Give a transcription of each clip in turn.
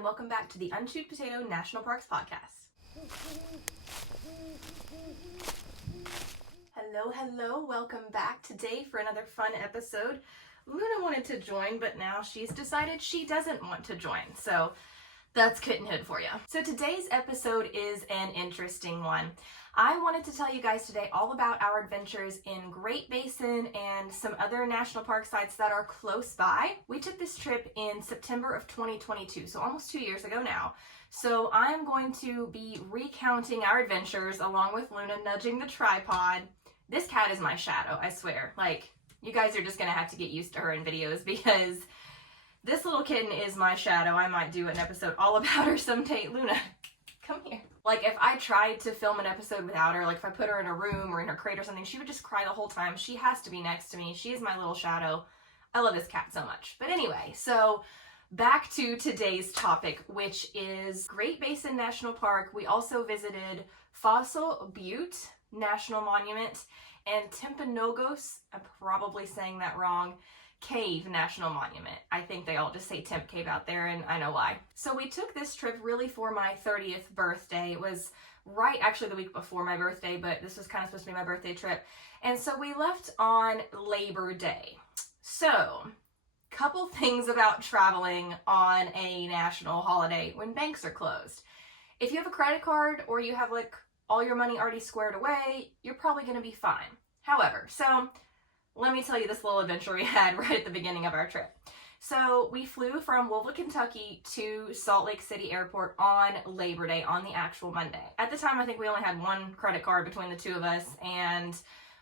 and welcome back to the Unchewed Potato National Parks Podcast. Hello, welcome back today for another fun episode. Luna wanted to join, but now she's decided she doesn't want to join, so that's kittenhood for you. So today's episode is an interesting one. I wanted to tell you guys today all about our adventures in Great Basin and some other national park sites that are close by. We took this trip in September of 2022, so almost 2 years ago now. So I'm going to be recounting our adventures along with Luna nudging the tripod. This cat is my shadow, I swear. Like, you guys are just gonna have to get used to her in videos because this little kitten is my shadow. I might do an episode all about her someday. Luna, come here. Like, if I tried to film an episode without her, like if I put her in a room or in her crate or something, she would just cry the whole time. She has to be next to me. She is my little shadow. I love this cat so much. But anyway, so back to today's topic, which is Great Basin National Park. We also visited Fossil Butte National Monument and Timpanogos, I'm probably saying that wrong, Cave National Monument. I think they all just say Temp Cave out there, and I know why. So we took this trip really for my 30th birthday. It was actually the week before my birthday, but this was kind of supposed to be my birthday trip. And so we left on Labor Day. So, couple things about traveling on a national holiday when banks are closed. If you have a credit card or you have like all your money already squared away, you're probably going to be fine. However, so let me tell you this little adventure we had right at the beginning of our trip. So we flew from Louisville, Kentucky to Salt Lake City Airport on Labor Day, on the actual Monday. At the time, I think we only had one credit card between the two of us, and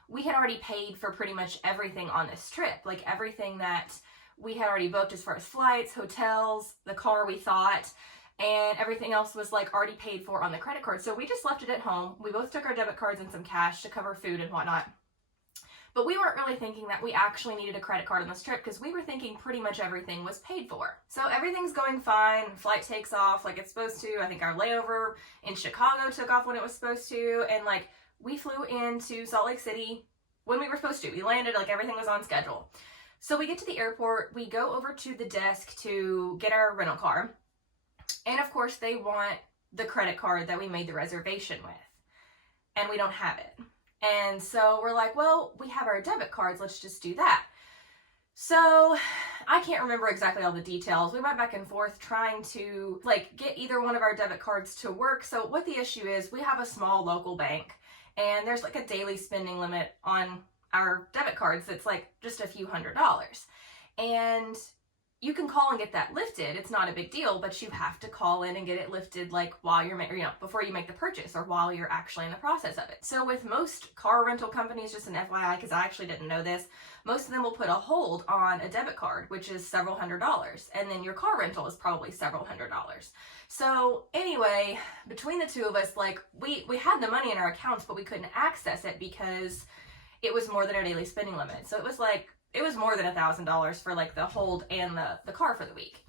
we had already paid for pretty much everything on this trip. Like everything that we had already booked as far as flights, hotels, the car we thought, and everything else was like already paid for on the credit card. So we just left it at home. We both took our debit cards and some cash to cover food and whatnot. But we weren't really thinking that we actually needed a credit card on this trip because we were thinking pretty much everything was paid for. So everything's going fine. Flight takes off like it's supposed to. I think our layover in Chicago took off when it was supposed to. And like we flew into Salt Lake City when we were supposed to. We landed, like everything was on schedule. So we get to the airport. We go over to the desk to get our rental car. And of course they want the credit card that we made the reservation with. And we don't have it. And so we're like, well, we have our debit cards, let's just do that. So I can't remember exactly all the details. We went back and forth trying to like get either one of our debit cards to work. So what the issue is, we have a small local bank and there's like a daily spending limit on our debit cards that's like just a few $100s. And you can call and get that lifted. It's not a big deal, but you have to call in and get it lifted like while you're, before you make the purchase or while you're actually in the process of it. So with most car rental companies, just an FYI, because I actually didn't know this, most of them will put a hold on a debit card, which is several $100s. And then your car rental is probably several $100s. So anyway, between the two of us, like we had the money in our accounts, but we couldn't access it because it was more than our daily spending limit. So it was more than $1,000 for like the hold and the car for the week.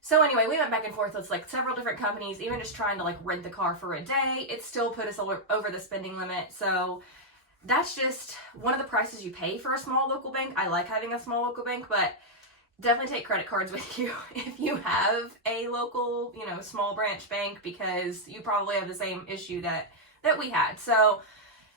So anyway, we went back and forth with like several different companies, even just trying to like rent the car for a day. It still put us over the spending limit. So that's just one of the prices you pay for a small local bank. I like having a small local bank, but definitely take credit cards with you if you have a local, small branch bank, because you probably have the same issue that we had. So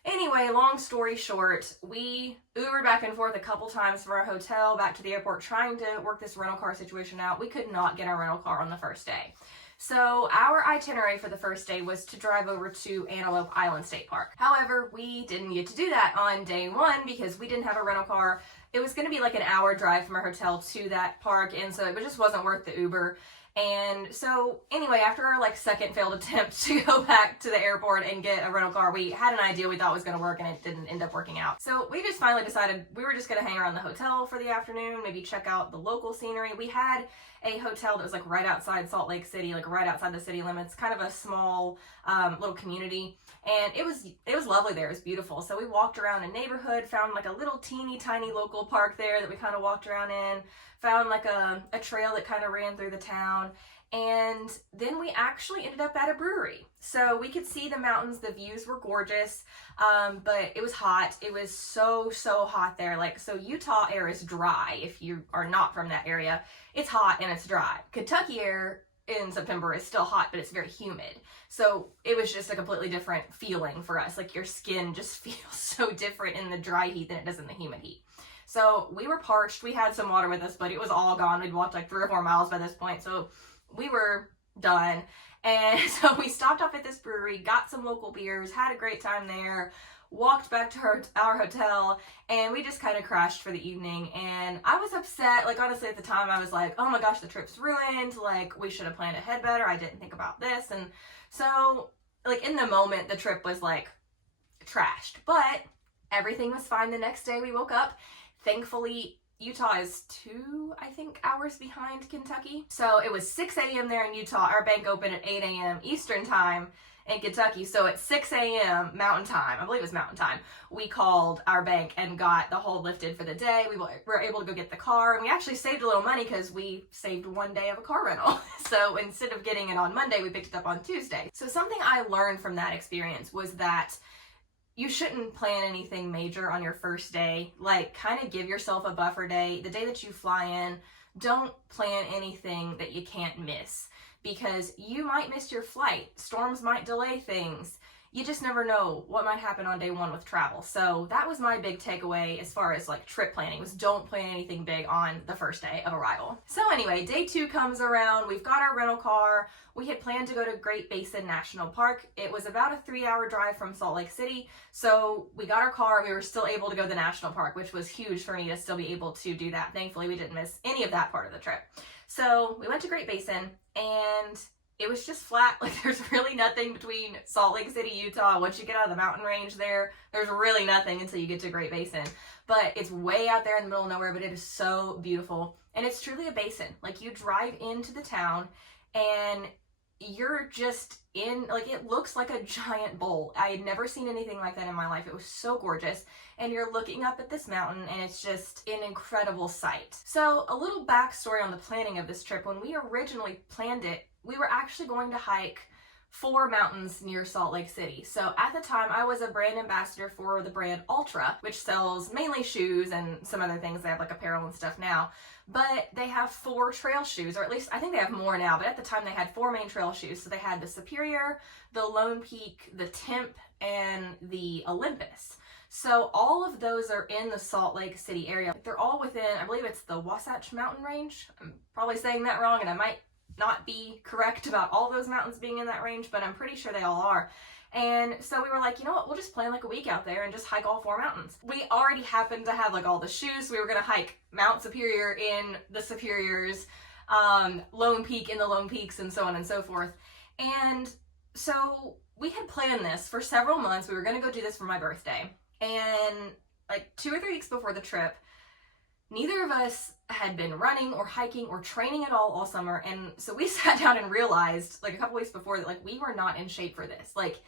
anyway, long story short, we Ubered back and forth a couple times from our hotel back to the airport trying to work this rental car situation out. We could not get our rental car on the first day. So our itinerary for the first day was to drive over to Antelope Island State Park. However, we didn't get to do that on day one because we didn't have a rental car. It was going to be like an hour drive from our hotel to that park, and so it just wasn't worth the Uber. And so anyway, after our like second failed attempt to go back to the airport and get a rental car, we had an idea we thought was going to work and it didn't end up working out. So we just finally decided we were just going to hang around the hotel for the afternoon, maybe check out the local scenery. We had a hotel that was like right outside Salt Lake City, like right outside the city limits, kind of a small little community. And it was lovely there. It was beautiful. So we walked around a neighborhood, found like a little teeny tiny local park there that we kind of walked around in, found like a trail that kind of ran through the town. And then we actually ended up at a brewery. So we could see the mountains, the views were gorgeous, but it was hot. It was so hot there. Like, so Utah air is dry if you are not from that area. It's hot and it's dry. Kentucky air in September is still hot, but it's very humid. So it was just a completely different feeling for us. Like your skin just feels so different in the dry heat than it does in the humid heat. So we were parched. We had some water with us, but it was all gone. We'd walked like 3 or 4 miles by this point. So we were done. And so we stopped off at this brewery, got some local beers, had a great time there, walked back to our hotel, and we just kind of crashed for the evening. And I was upset. Like, honestly, at the time, I was like, oh my gosh, the trip's ruined. Like, we should have planned ahead better. I didn't think about this. And so, like, in the moment, the trip was, like, trashed. But everything was fine the next day. We woke up. Thankfully, Utah is 2, I think, hours behind Kentucky. So it was 6 a.m. there in Utah. Our bank opened at 8 a.m. Eastern time in Kentucky. So at 6 a.m. Mountain Time, I believe it was Mountain Time, we called our bank and got the hold lifted for the day. We were able to go get the car, and we actually saved a little money because we saved 1 day of a car rental. So instead of getting it on Monday, we picked it up on Tuesday. So something I learned from that experience was that you shouldn't plan anything major on your first day. Like, kind of give yourself a buffer day. The day that you fly in, don't plan anything that you can't miss, because you might miss your flight. Storms might delay things. You just never know what might happen on day 1 with travel. So that was my big takeaway as far as like trip planning, was don't plan anything big on the first day of arrival. So anyway, day 2 comes around. We've got our rental car. We had planned to go to Great Basin National Park. It was about a 3-hour drive from Salt Lake City. So we got our car. We were still able to go to the national park, which was huge for me to still be able to do that. Thankfully, we didn't miss any of that part of the trip. So we went to Great Basin, and it was just flat. Like, there's really nothing between Salt Lake City, Utah. Once you get out of the mountain range there's really nothing until you get to Great Basin. But it's way out there in the middle of nowhere, but it is so beautiful. And it's truly a basin. Like, you drive into the town, and you're just in, like, it looks like a giant bowl. I had never seen anything like that in my life. It was so gorgeous. And you're looking up at this mountain, and it's just an incredible sight. So a little backstory on the planning of this trip. When we originally planned it, we were actually going to hike 4 mountains near Salt Lake City. So at the time, I was a brand ambassador for the brand Ultra, which sells mainly shoes and some other things. They have like apparel and stuff now, but they have 4 trail shoes, or at least I think they have more now, but at the time they had 4 main trail shoes. So they had the Superior, the Lone Peak, the Timp, and the Olympus. So all of those are in the Salt Lake City area. They're all within, I believe it's the Wasatch Mountain Range. I'm probably saying that wrong, and I might not be correct about all those mountains being in that range, but I'm pretty sure they all are. And so we were like, you know what, we'll just plan like a week out there and just hike all 4 mountains. We already happened to have like all the shoes. So we were gonna hike Mount Superior in the Superiors, Lone Peak in the Lone Peaks, and so on and so forth. And so we had planned this for several months. We were gonna go do this for my birthday. And like 2 or 3 weeks before the trip, neither of us had been running or hiking or training at all summer. And so we sat down and realized like a couple weeks before that like we were not in shape for this. Like,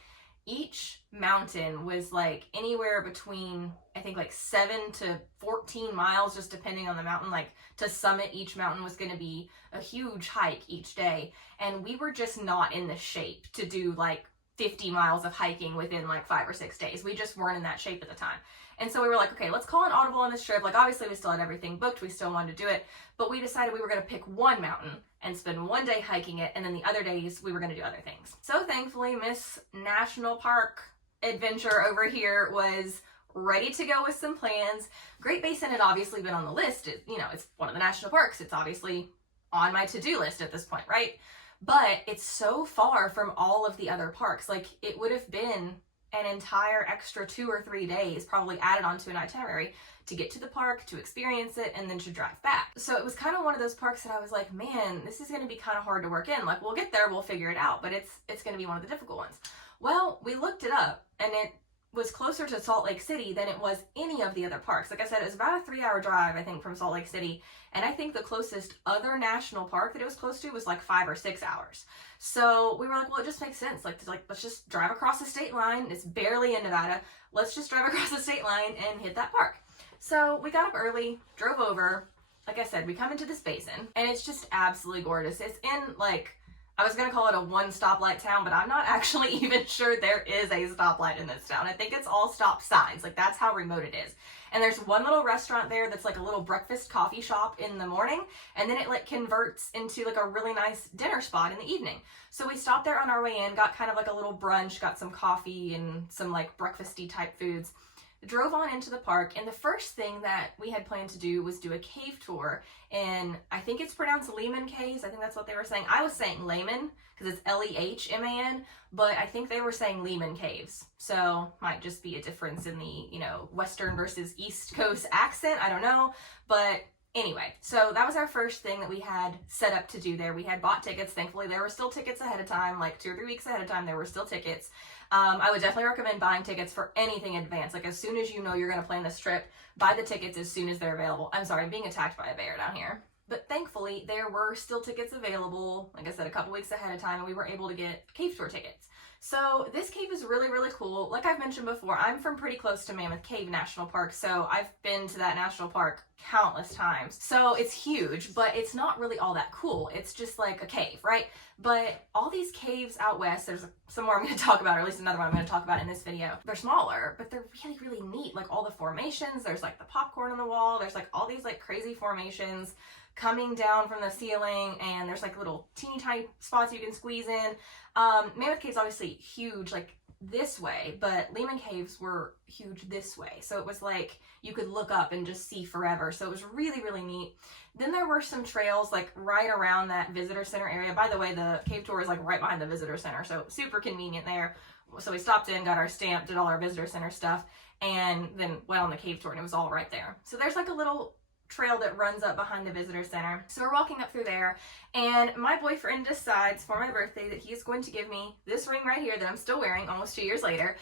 each mountain was like anywhere between, I think, like 7 to 14 miles, just depending on the mountain. Like, to summit each mountain was going to be a huge hike each day. And we were just not in the shape to do like 50 miles of hiking within like 5 or 6 days. We just weren't in that shape at the time. And so we were like, okay, let's call an audible on this trip. Like, obviously we still had everything booked. We still wanted to do it, but we decided we were going to pick one mountain and spend 1 day hiking it. And then the other days we were going to do other things. So thankfully, Miss National Park Adventure over here was ready to go with some plans. Great Basin had obviously been on the list. You know, it's one of the national parks. It's obviously on my to-do list at this point, right? But it's so far from all of the other parks. Like, it would have been an entire extra 2 or 3 days probably added onto an itinerary to get to the park, to experience it, and then to drive back. So it was kind of one of those parks that I was like, man, this is going to be kind of hard to work in. Like, we'll get there, we'll figure it out, but it's going to be one of the difficult ones. Well, we looked it up, and it was closer to Salt Lake City than it was any of the other parks. Like I said, it was about a 3-hour drive, I think, from Salt Lake City. And I think the closest other national park that it was close to was like 5 or 6 hours. So we were like, well, it just makes sense. Like, let's just drive across the state line. It's barely in Nevada. Let's just drive across the state line and hit that park. So we got up early, drove over. Like I said, we come into this basin, and it's just absolutely gorgeous. It's in like I was going to call it a one stoplight town, but I'm not actually even sure there is a stoplight in this town. I think it's all stop signs. Like, that's how remote it is. And there's one little restaurant there that's like a little breakfast coffee shop in the morning, and then it like converts into like a really nice dinner spot in the evening. So we stopped there on our way in, got kind of like a little brunch, got some coffee and some like breakfasty type foods, drove on into the park, and the first thing that we had planned to do was do a cave tour, and I think it's pronounced Lehman Caves. I think that's what they were saying. I was saying Lehman because it's Lehman, but I think they were saying Lehman Caves. So might just be a difference in the, you know, Western versus East Coast accent. I don't know. But anyway, so that was our first thing that we had set up to do there. We had bought tickets. Thankfully, there were still tickets ahead of time, like 2 or 3 weeks ahead of time, there were still tickets. I would definitely recommend buying tickets for anything in advance. Like, as soon as you know you're going to plan this trip, buy the tickets as soon as they're available. I'm sorry, I'm being attacked by a bear down here. But thankfully, there were still tickets available, like I said, a couple weeks ahead of time, and we were able to get cave tour tickets. So this cave is really, really cool. Like I've mentioned before, I'm from pretty close to Mammoth Cave National Park, so I've been to that national park countless times. So it's huge, but it's not really all that cool. It's just like a cave, right? But all these caves out west, there's some more I'm going to talk about, or at least another one I'm going to talk about in this video. They're smaller, but they're really, really neat. Like, all the formations, there's like the popcorn on the wall, there's like all these like crazy formations coming down from the ceiling, and there's like little teeny tiny spots you can squeeze in. Mammoth Cave's obviously huge like this way, but Lehman Caves were huge this way. So it was like you could look up and just see forever. So it was really, really neat. Then there were some trails like right around that visitor center area. By the way, the cave tour is like right behind the visitor center, so super convenient there. So we stopped in, got our stamp, did all our visitor center stuff, and then went on the cave tour, and it was all right there. So there's like a little trail that runs up behind the visitor center. So we're walking up through there, and my boyfriend decides for my birthday that he's going to give me this ring right here that I'm still wearing almost 2 years later,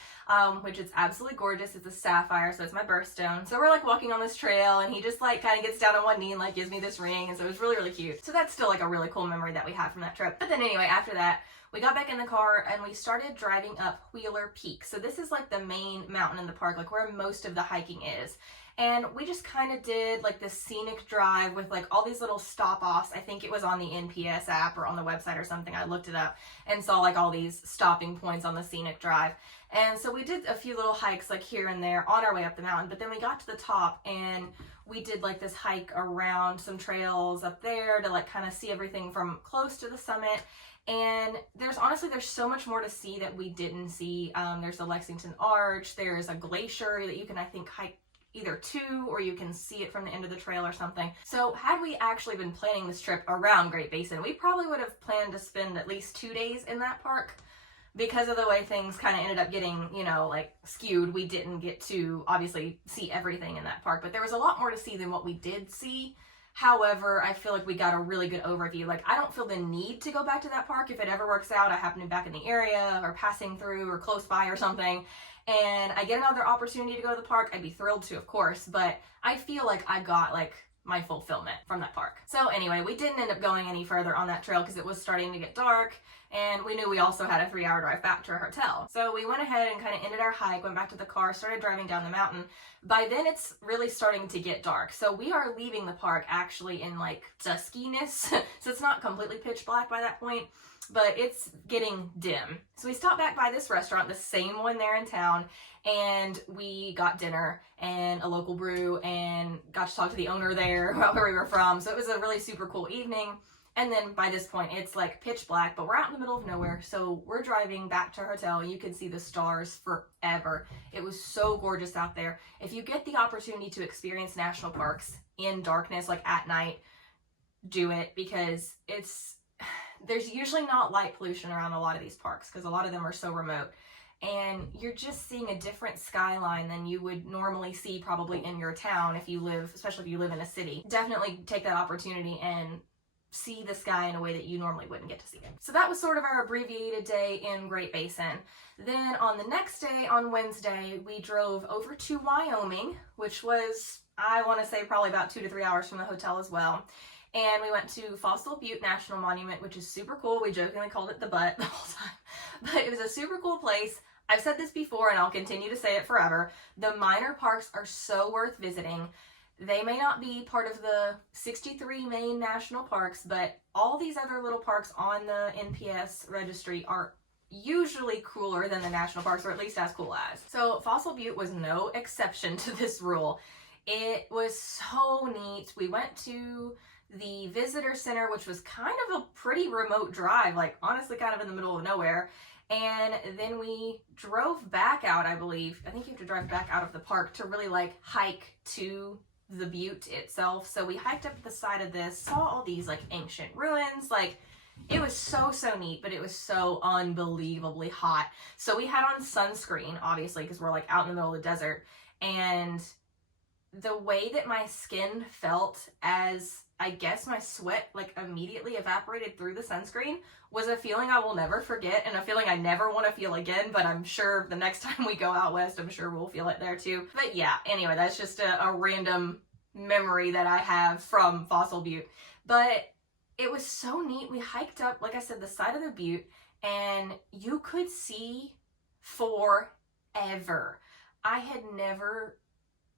which is absolutely gorgeous. It's a sapphire, so it's my birthstone. So we're like walking on this trail, and he just like kind of gets down on one knee and like gives me this ring, and so it was really, really cute. So that's still like a really cool memory that we had from that trip. But then anyway, after that, we got back in the car and we started driving up Wheeler Peak. So this is like the main mountain in the park, like where most of the hiking is. And we just kind of did like this scenic drive with like all these little stop-offs. I think it was on the NPS app or on the website or something. I looked it up and saw like all these stopping points on the scenic drive. And so we did a few little hikes like here and there on our way up the mountain. But then we got to the top and we did like this hike around some trails up there to like kind of see everything from close to the summit. And there's so much more to see that we didn't see. There's the Lexington Arch. There's a glacier that you can, I think, hike either to, or you can see it from the end of the trail or something. So had we actually been planning this trip around Great Basin, we probably would have planned to spend at least 2 days in that park. Because of the way things kind of ended up getting, you know, like skewed, we didn't get to obviously see everything in that park, but there was a lot more to see than what we did see. However, I feel like we got a really good overview. Like, I don't feel the need to go back to that park. If it ever works out, I happen to be back in the area or passing through or close by or something, and I get another opportunity to go to the park, I'd be thrilled to, of course, but I feel like I got like my fulfillment from that park. So anyway, we didn't end up going any further on that trail because it was starting to get dark, and we knew we also had a 3-hour drive back to our hotel. So we went ahead and kind of ended our hike, went back to the car, started driving down the mountain. By then it's really starting to get dark. So we are leaving the park actually in like duskiness. So it's not completely pitch black by that point, but it's getting dim. So we stopped back by this restaurant, the same one there in town, and we got dinner and a local brew and got to talk to the owner there about where we were from. So it was a really super cool evening. And then by this point, it's like pitch black, but we're out in the middle of nowhere. So we're driving back to our hotel, and you can see the stars forever. It was so gorgeous out there. If you get the opportunity to experience national parks in darkness, like at night, do it, because there's usually not light pollution around a lot of these parks because a lot of them are so remote. And you're just seeing a different skyline than you would normally see probably in your town if you live, especially if you live in a city. Definitely take that opportunity and see the sky in a way that you normally wouldn't get to see it. So that was sort of our abbreviated day in Great Basin. Then on the next day, on Wednesday, we drove over to Wyoming, which was, I want to say, probably about 2 to 3 hours from the hotel as well. And we went to Fossil Butte National Monument, which is super cool. We jokingly called it the Butte the whole time. But it was a super cool place. I've said this before, and I'll continue to say it forever. The minor parks are so worth visiting. They may not be part of the 63 main national parks, but all these other little parks on the NPS registry are usually cooler than the national parks, or at least as cool as. So Fossil Butte was no exception to this rule. It was so neat. We went to the visitor center, which was kind of a pretty remote drive, like honestly kind of in the middle of nowhere. And then we drove back out, I believe. I think you have to drive back out of the park to really like hike to the butte itself. So we hiked up the side of this, saw all these like ancient ruins. Like, it was so neat, but it was so unbelievably hot. So we had on sunscreen, obviously, because we're like out in the middle of the desert. And the way that my skin felt as, I guess, my sweat like immediately evaporated through the sunscreen was a feeling I will never forget, and a feeling I never want to feel again, but I'm sure the next time we go out west, I'm sure we'll feel it there too. But yeah, anyway, that's just a random memory that I have from Fossil Butte. But it was so neat. We hiked up, like I said, the side of the butte, and you could see forever. I had never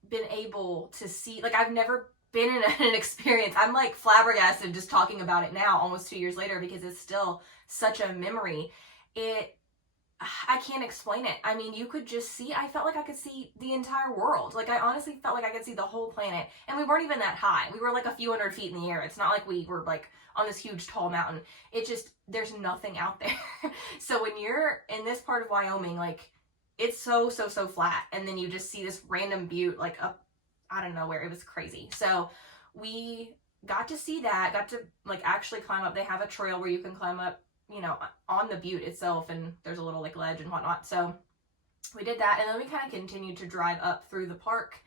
been able to see, like, I've never been in an experience. I'm like flabbergasted just talking about it now, almost 2 years later, because it's still such a memory. I can't explain it. I mean, you could just see, I felt like I could see the entire world. Like, I honestly felt like I could see the whole planet. And we weren't even that high. We were like a few hundred feet in the air. It's not like we were like on this huge tall mountain. It just, there's nothing out there. So when you're in this part of Wyoming, like, it's so flat. And then you just see this random butte like up, I don't know where. It was crazy. So we got to see that, got to like actually climb up. They have a trail where you can climb up, you know, on the butte itself, and there's a little like ledge and whatnot. So we did that, and then we kind of continued to drive up through the park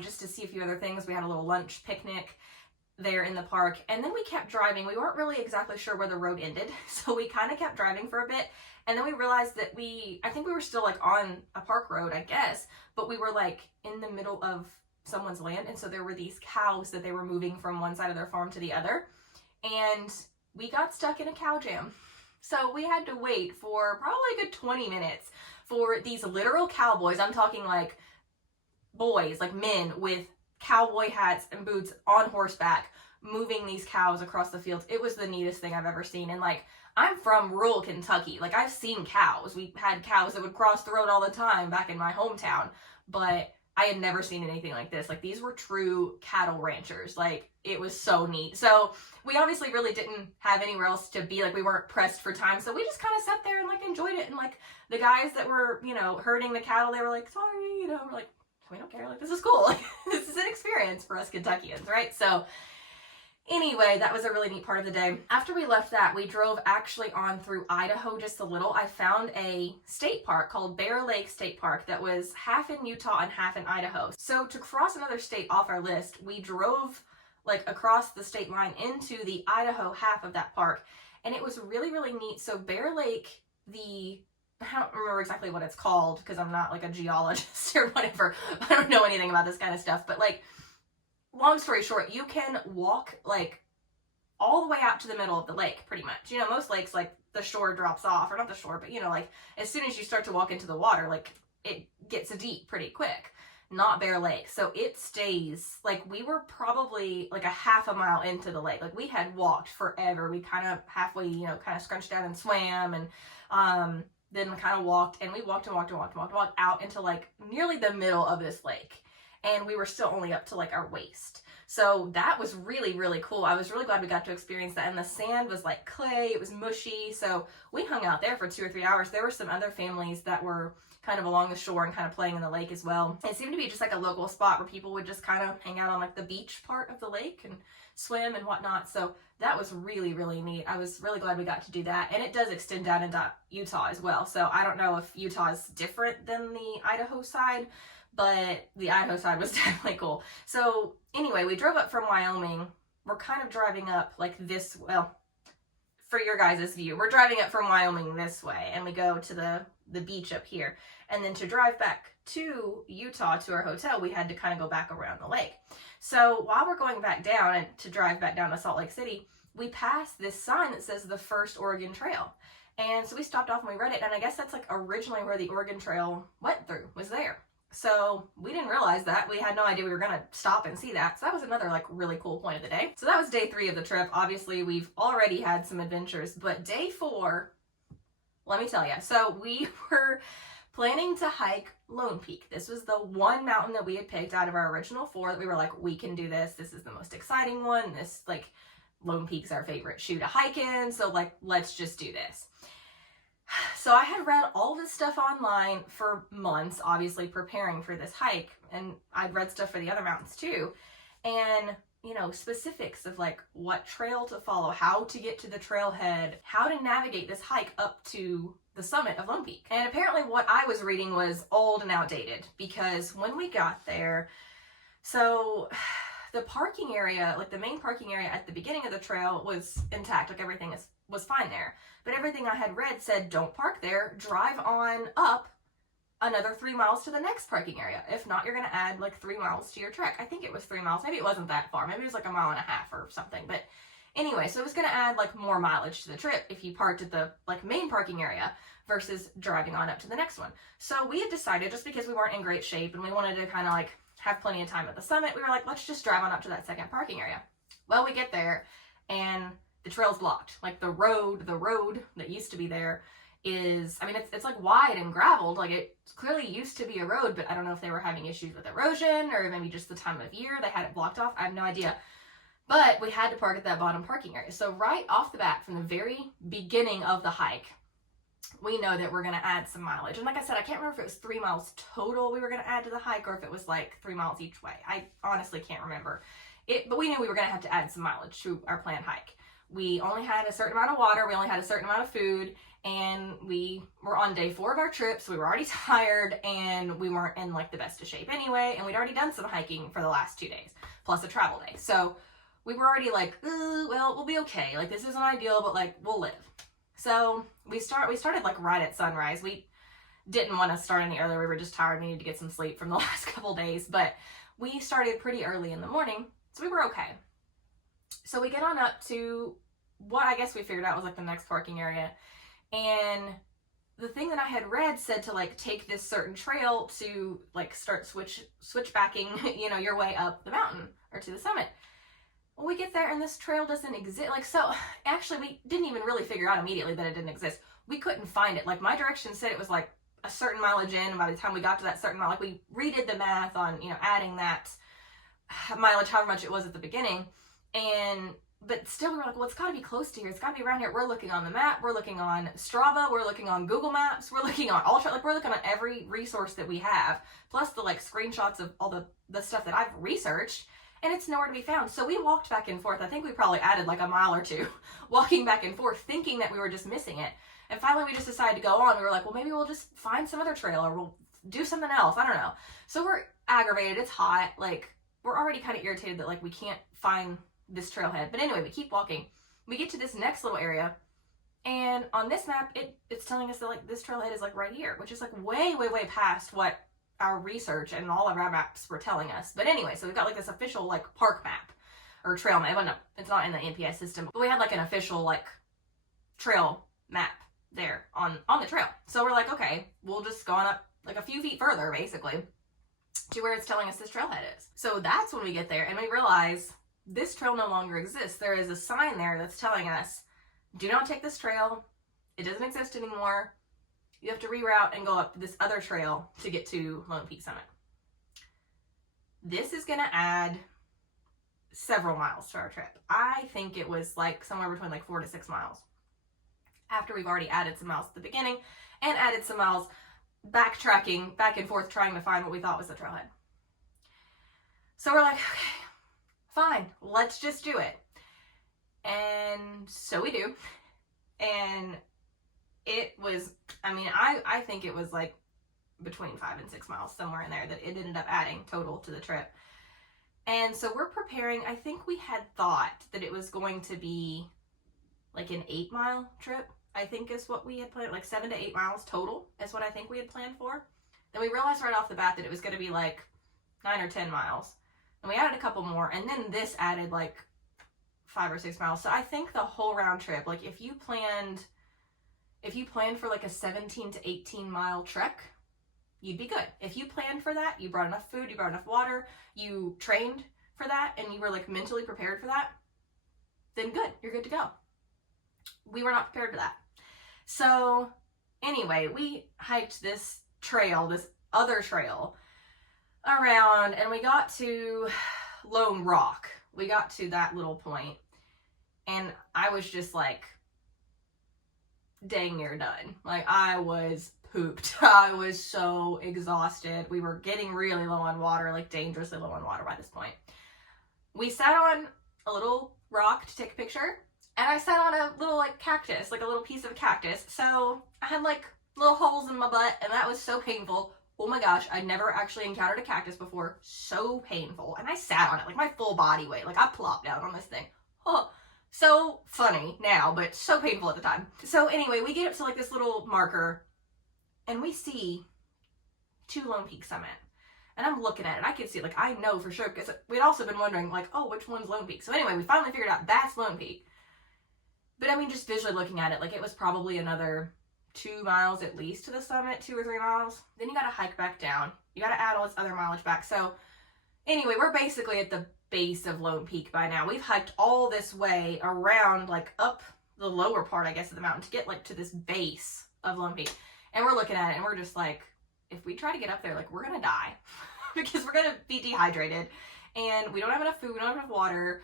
just to see a few other things. We had a little lunch picnic there in the park, and then we kept driving. We weren't really exactly sure where the road ended, so we kind of kept driving for a bit, and then we realized that I think we were still like on a park road, I guess, but we were like in the middle of someone's land, and so there were these cows that they were moving from one side of their farm to the other, and we got stuck in a cow jam. So we had to wait for probably a good 20 minutes for these literal cowboys. I'm talking like boys, like men with cowboy hats and boots on horseback, moving these cows across the fields. It was the neatest thing I've ever seen. And like, I'm from rural Kentucky. Like, I've seen cows. We had cows that would cross the road all the time back in my hometown, but I had never seen anything like this. Like, these were true cattle ranchers. Like, it was so neat. So we obviously really didn't have anywhere else to be. Like, we weren't pressed for time. So we just kind of sat there and like enjoyed it. And like the guys that were, you know, herding the cattle, they were like, sorry, you know, we're like, we don't care. Like, this is cool. Like, this is an experience for us Kentuckians, right? So anyway, that was a really neat part of the day. After we left that, we drove actually on through Idaho just a little. I found a state park called Bear Lake State Park that was half in Utah and half in Idaho. So to cross another state off our list, we drove like across the state line into the Idaho half of that park. And it was really neat. So Bear Lake, I don't remember exactly what it's called because I'm not like a geologist or whatever. I don't know anything about this kind of stuff, but like, long story short, you can walk like all the way out to the middle of the lake pretty much. You know, most lakes, like the shore drops off, or not the shore, but you know, like as soon as you start to walk into the water, like it gets deep pretty quick. Not Bear Lake. So it stays, like we were probably like a half a mile into the lake. Like we had walked forever. We kind of halfway, you know, kind of scrunched down and swam, and then kind of walked, and we walked out into like nearly the middle of this lake. And we were still only up to like our waist. So that was really cool. I was really glad we got to experience that. And the sand was like clay, it was mushy. So we hung out there for 2 or 3 hours. There were some other families that were kind of along the shore and kind of playing in the lake as well. It seemed to be just like a local spot where people would just kind of hang out on like the beach part of the lake and swim and whatnot. So that was really neat. I was really glad we got to do that. And it does extend down into Utah as well. So I don't know if Utah is different than the Idaho side, but the Idaho side was definitely cool. So anyway, we drove up from Wyoming. We're kind of driving up like this, well, for your guys' view, we're driving up from Wyoming this way, and we go to the beach up here. And then to drive back to Utah to our hotel, we had to kind of go back around the lake. So while we're going back down and to drive back down to Salt Lake City, we passed this sign that says the First Oregon Trail. And so we stopped off and we read it, and I guess that's like originally where the Oregon Trail went through, was there. So we didn't realize that. We had no idea we were gonna stop and see that. So that was another like really cool point of the day. So that was day 3 of the trip. Obviously we've already had some adventures, but day 4, let me tell you. So we were planning to hike Lone Peak. This was the one mountain that we had picked out of our original 4 that we were like, we can do this. This is the most exciting one. This, like, Lone Peak's our favorite shoe to hike in. So like, let's just do this. So I had read all this stuff online for months, obviously preparing for this hike, and I'd read stuff for the other mountains too, and you know, specifics of like what trail to follow, how to get to the trailhead, how to navigate this hike up to the summit of Lone Peak. And apparently what I was reading was old and outdated, because when we got there, so the parking area, like the main parking area at the beginning of the trail was intact, like everything was fine there. But everything I had read said, don't park there, drive on up another 3 miles to the next parking area. If not, you're going to add like 3 miles to your trek. I think it was 3 miles. Maybe it wasn't that far. Maybe it was like 1.5 miles or something. But anyway, so it was going to add like more mileage to the trip if you parked at the like main parking area versus driving on up to the next one. So we had decided, just because we weren't in great shape and we wanted to kind of like have plenty of time at the summit, we were like, let's just drive on up to that second parking area. Well, we get there and the trail's blocked. Like the road that used to be there is, I mean, it's like wide and graveled. Like it clearly used to be a road, but I don't know if they were having issues with erosion or maybe just the time of year they had it blocked off. I have no idea. But we had to park at that bottom parking area. So right off the bat, from the very beginning of the hike, we know that we're going to add some mileage. And like I said, I can't remember if it was 3 miles total we were going to add to the hike or if it was like 3 miles each way. I honestly can't remember it, but we knew we were going to have to add some mileage to our planned hike. We only had a certain amount of water, we only had a certain amount of food, and we were on day 4 of our trip, so we were already tired, and we weren't in like the best of shape anyway, and we'd already done some hiking for the last 2 days, plus a travel day. So we were already like, well, we'll be okay. Like, this isn't ideal, but like, we'll live. So we started like right at sunrise. We didn't want to start any earlier. We were just tired. We needed to get some sleep from the last couple days, but we started pretty early in the morning, so we were okay. So we get on up to what I guess we figured out was like the next parking area, and the thing that I had read said to like take this certain trail to like start switchbacking, you know, your way up the mountain or to the summit. Well, we get there and this trail doesn't exist. Like, so actually we didn't even really figure out immediately that it didn't exist. We couldn't find it. Like, my directions said it was like a certain mileage in, and by the time we got to that certain mile, like we redid the math on, you know, adding that mileage, however much it was at the beginning, but still we were like, well, it's got to be close to here. It's got to be around here. We're looking on the map. We're looking on Strava. We're looking on Google Maps. We're looking on Ultra. Like, we're looking on every resource that we have, plus the like screenshots of all the stuff that I've researched, and it's nowhere to be found. So we walked back and forth. I think we probably added like a mile or two walking back and forth, thinking that we were just missing it. And finally we just decided to go on. We were like, well, maybe we'll just find some other trail or we'll do something else. I don't know. So we're aggravated. It's hot. Like, we're already kind of irritated that like we can't find this trailhead. But anyway, we keep walking. We get to this next little area, and on this map it's telling us that like this trailhead is like right here, which is like way past what our research and all of our maps were telling us. But anyway, so we've got like this official like park map or trail map. Well, no, it's not in the NPS system, but we had like an official like trail map there on the trail. So we're like, okay, we'll just go on up like a few feet further basically to where it's telling us this trailhead is. So that's when we get there and we realize this trail no longer exists. There is a sign there that's telling us, do not take this trail. It doesn't exist anymore. You have to reroute and go up this other trail to get to Lone Peak Summit. This is going to add several miles to our trip. I think it was like somewhere between like 4 to 6 miles, after we've already added some miles at the beginning and added some miles backtracking back and forth trying to find what we thought was the trailhead. So we're like, okay, fine, let's just do it. And so we do. And it was, I mean, I think it was like between 5 and 6 miles, somewhere in there, that it ended up adding total to the trip. And so we're preparing. I think we had thought that it was going to be like an 8-mile trip, I think is what we had planned, like 7 to 8 miles total is what I think we had planned for. Then we realized right off the bat that it was going to be like 9 or 10 miles. And we added a couple more, and then this added like 5 or 6 miles. So I think the whole round trip, like if you planned for like a 17 to 18 mile trek, you'd be good. If you planned for that, you brought enough food, you brought enough water, you trained for that, and you were like mentally prepared for that, then good, you're good to go. We were not prepared for that. So anyway, we hiked this trail, this other trail around, and we got to Lone Rock. We got to that little point, and I was just like dang near done. Like, I was pooped. I was so exhausted. We were getting really low on water, like dangerously low on water by this point. We sat on a little rock to take a picture, and I sat on a little like cactus, like a little piece of a cactus. So I had like little holes in my butt, and that was so painful. Oh my gosh, I'd never actually encountered a cactus before. So painful. And I sat on it, like my full body weight. Like, I plopped down on this thing. Oh, so funny now, but so painful at the time. So anyway, we get up to like this little marker, and we see 2 Lone Peak Summit. And I'm looking at it, and I can see, like, I know for sure, because we'd also been wondering, like, oh, which one's Lone Peak? So anyway, we finally figured out that's Lone Peak. But I mean, just visually looking at it, like, it was probably another 2 miles at least to the summit, 2 or 3 miles. Then you gotta hike back down. You gotta add all this other mileage back. So anyway, we're basically at the base of Lone Peak by now. We've hiked all this way around, like, up the lower part, I guess, of the mountain to get, like, to this base of Lone Peak. And we're looking at it, and we're just like, if we try to get up there, like, we're gonna die because we're gonna be dehydrated, and we don't have enough food, we don't have enough water.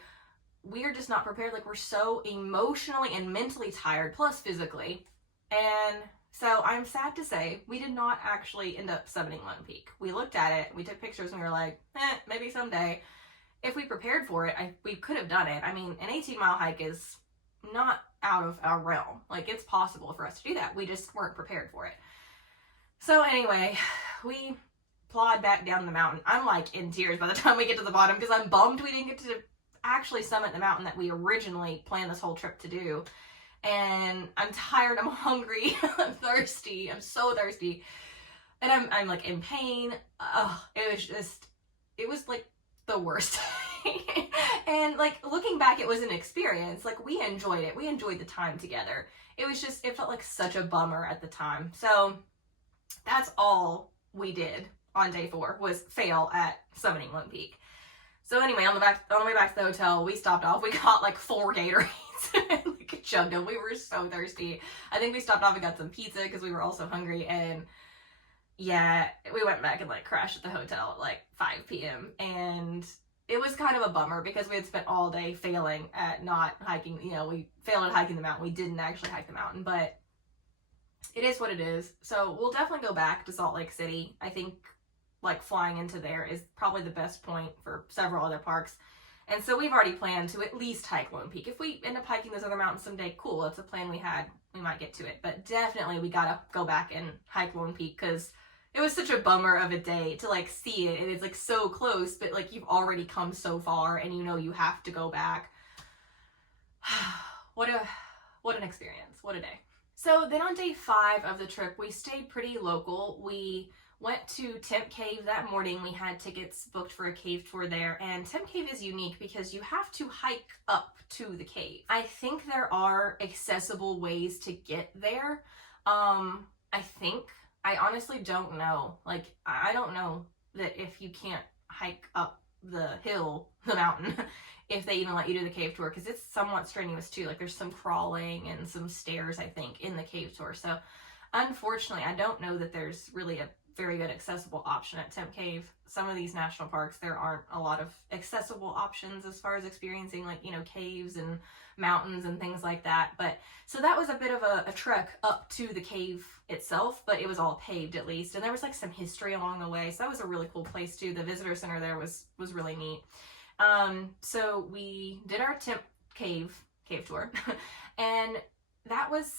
We are just not prepared. Like, we're so emotionally and mentally tired, plus physically. And so I'm sad to say we did not actually end up summiting Lone Peak. We looked at it, we took pictures, and we were like, maybe someday. If we prepared for it, we could have done it. I mean, an 18-mile hike is not out of our realm. Like, it's possible for us to do that. We just weren't prepared for it. So anyway, we plod back down the mountain. I'm like in tears by the time we get to the bottom because I'm bummed we didn't get to actually summit the mountain that we originally planned this whole trip to do. And I'm tired, I'm hungry, I'm thirsty, I'm so thirsty. And I'm like in pain. It was like the worst. And like looking back, it was an experience. Like, we enjoyed it. We enjoyed the time together. It felt like such a bummer at the time. So that's all we did on day 4 was fail at summiting Lone Peak. So anyway, on the way back to the hotel, we stopped off. We got like 4 Gatorades and like chugged them. We were so thirsty. I think we stopped off and got some pizza because we were also hungry. And yeah, we went back and like crashed at the hotel at like 5 p.m. And it was kind of a bummer because we had spent all day failing at not hiking. You know, we failed at hiking the mountain. We didn't actually hike the mountain, but it is what it is. So we'll definitely go back to Salt Lake City. I think like flying into there is probably the best point for several other parks. And so we've already planned to at least hike Lone Peak. If we end up hiking those other mountains someday, cool. It's a plan we had. We might get to it. But definitely we gotta go back and hike Lone Peak because it was such a bummer of a day to like see it. And it's like so close, but like you've already come so far and you know you have to go back. What an experience. What a day. So then on day 5 of the trip, we stayed pretty local. We went to Temp Cave that morning. We had tickets booked for a cave tour there, and Temp Cave is unique because you have to hike up to the cave. I think there are accessible ways to get there. I honestly don't know. Like, I don't know that if you can't hike up the hill, the mountain, if they even let you do the cave tour, because it's somewhat strenuous too. Like, there's some crawling and some stairs, I think, in the cave tour. So unfortunately, I don't know that there's really a very good accessible option at Temp Cave. Some of these national parks, there aren't a lot of accessible options as far as experiencing, like, you know, caves and mountains and things like that. But so that was a bit of a trek up to the cave itself, but it was all paved at least, and there was like some history along the way. So that was a really cool place too. The visitor center there was really neat. So we did our Temp Cave tour and that was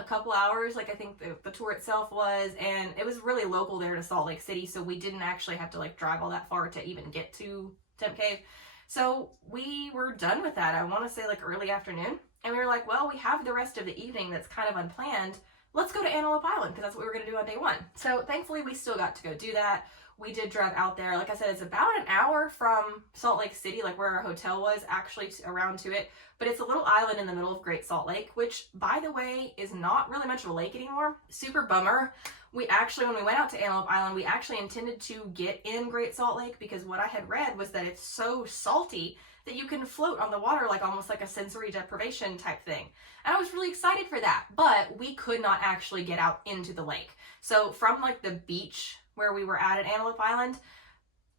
a couple hours. Like, I think the tour itself was, and it was really local there to Salt Lake City, so we didn't actually have to like drive all that far to even get to Temp Cave. So we were done with that, I want to say like early afternoon, and we were like, well, we have the rest of the evening that's kind of unplanned. Let's go to Antelope Island, because that's what we were going to do on day 1. So thankfully we still got to go do that. we did drive out there. Like I said, it's about an hour from Salt Lake City, like where our hotel was, actually around to it. But it's a little island in the middle of Great Salt Lake, which, by the way, is not really much of a lake anymore. Super bummer. We actually, when we went out to Antelope Island, we actually intended to get in Great Salt Lake because what I had read was that it's so salty that you can float on the water like almost like a sensory deprivation type thing. And I was really excited for that, but we could not actually get out into the lake. So from like the beach where we were at Antelope Island,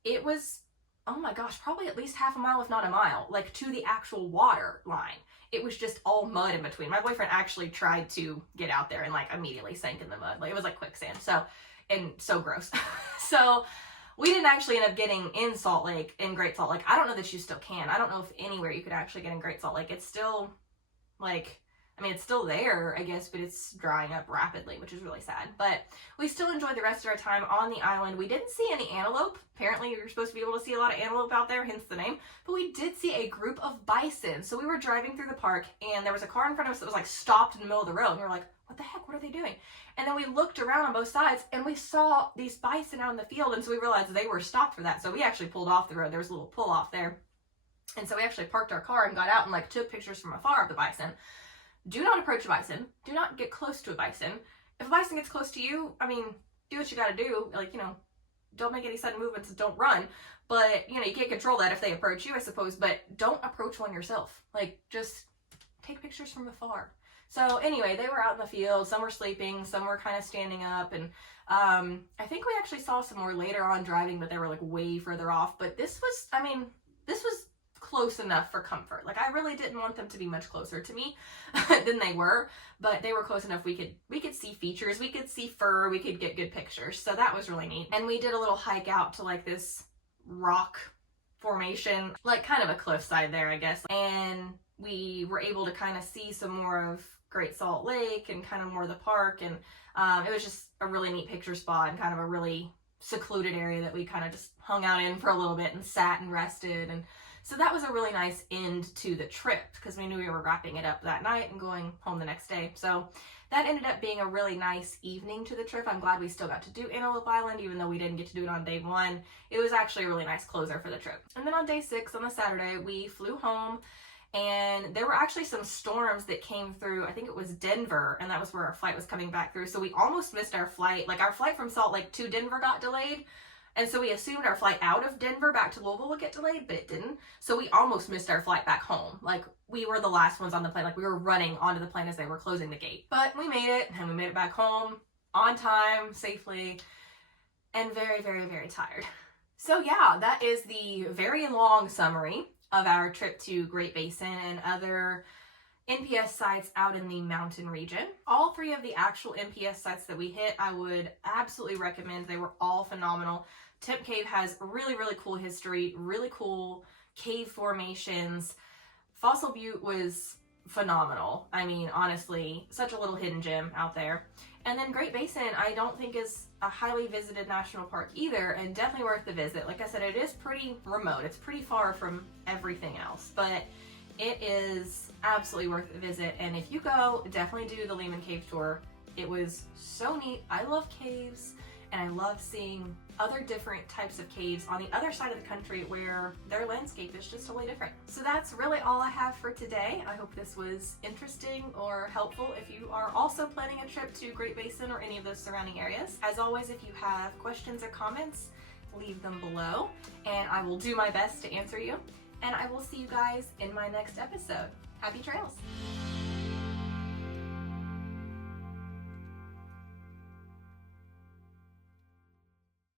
it was, oh my gosh, probably at least half a mile, if not a mile, like to the actual water line. It was just all mud in between. My boyfriend actually tried to get out there and like immediately sank in the mud. Like it was like quicksand. So, and so gross. So we didn't actually end up getting in Salt Lake, in Great Salt Lake. I don't know that you still can. I don't know if anywhere you could actually get in Great Salt Lake. It's still like, I mean, it's still there, I guess, but it's drying up rapidly, which is really sad. But we still enjoyed the rest of our time on the island. We didn't see any antelope. Apparently, you're supposed to be able to see a lot of antelope out there, hence the name. But we did see a group of bison. So we were driving through the park, and there was a car in front of us that was like stopped in the middle of the road. And we were like, what the heck? What are they doing? And then we looked around on both sides, and we saw these bison out in the field. And so we realized they were stopped for that. So we actually pulled off the road. There was a little pull off there. And so we actually parked our car and got out and like took pictures from afar of the bison. Do not approach a bison. Do not get close to a bison. If a bison gets close to you, I mean, do what you gotta do. Like, you know, don't make any sudden movements, don't run. But, you know, you can't control that if they approach you, I suppose. But don't approach one yourself. Like, just take pictures from afar. So anyway, they were out in the field. Some were sleeping. Some were kind of standing up. And I think we actually saw some more later on driving, but they were like way further off. But this was, I mean, this was close enough for comfort. Like I really didn't want them to be much closer to me than they were, but they were close enough we could see features, we could see fur, we could get good pictures. So that was really neat. And we did a little hike out to like this rock formation, like kind of a cliffside there, I guess. And we were able to kind of see some more of Great Salt Lake and kind of more of the park. And it was just a really neat picture spot and kind of a really secluded area that we kind of just hung out in for a little bit and sat and rested. And so that was a really nice end to the trip because we knew we were wrapping it up that night and going home the next day. So that ended up being a really nice evening to the trip. I'm glad we still got to do Antelope Island, even though we didn't get to do it on day one. It was actually a really nice closer for the trip. And then on day 6, on the Saturday, we flew home, and there were actually some storms that came through. I think it was Denver, and that was where our flight was coming back through. So we almost missed our flight. Like our flight from Salt Lake to Denver got delayed. And so we assumed our flight out of Denver back to Louisville would get delayed, but it didn't. So we almost missed our flight back home. Like we were the last ones on the plane. Like we were running onto the plane as they were closing the gate. But we made it, and we made it back home on time, safely, and very, very, very tired. So yeah, that is the very long summary of our trip to Great Basin and other NPS sites out in the mountain region. All 3 of the actual NPS sites that we hit, I would absolutely recommend. They were all phenomenal. Timp Cave has really, really cool history, really cool cave formations. Fossil Butte was phenomenal. I mean, honestly, such a little hidden gem out there. And then Great Basin, I don't think is a highly visited national park either, and definitely worth the visit. Like I said, it is pretty remote. It's pretty far from everything else, but it is absolutely worth the visit. And if you go, definitely do the Lehman Cave tour. It was so neat. I love caves, and I love seeing other different types of caves on the other side of the country where their landscape is just totally different. So that's really all I have for today. I hope this was interesting or helpful if you are also planning a trip to Great Basin or any of those surrounding areas. As always, if you have questions or comments, leave them below, and I will do my best to answer you. And I will see you guys in my next episode. Happy trails!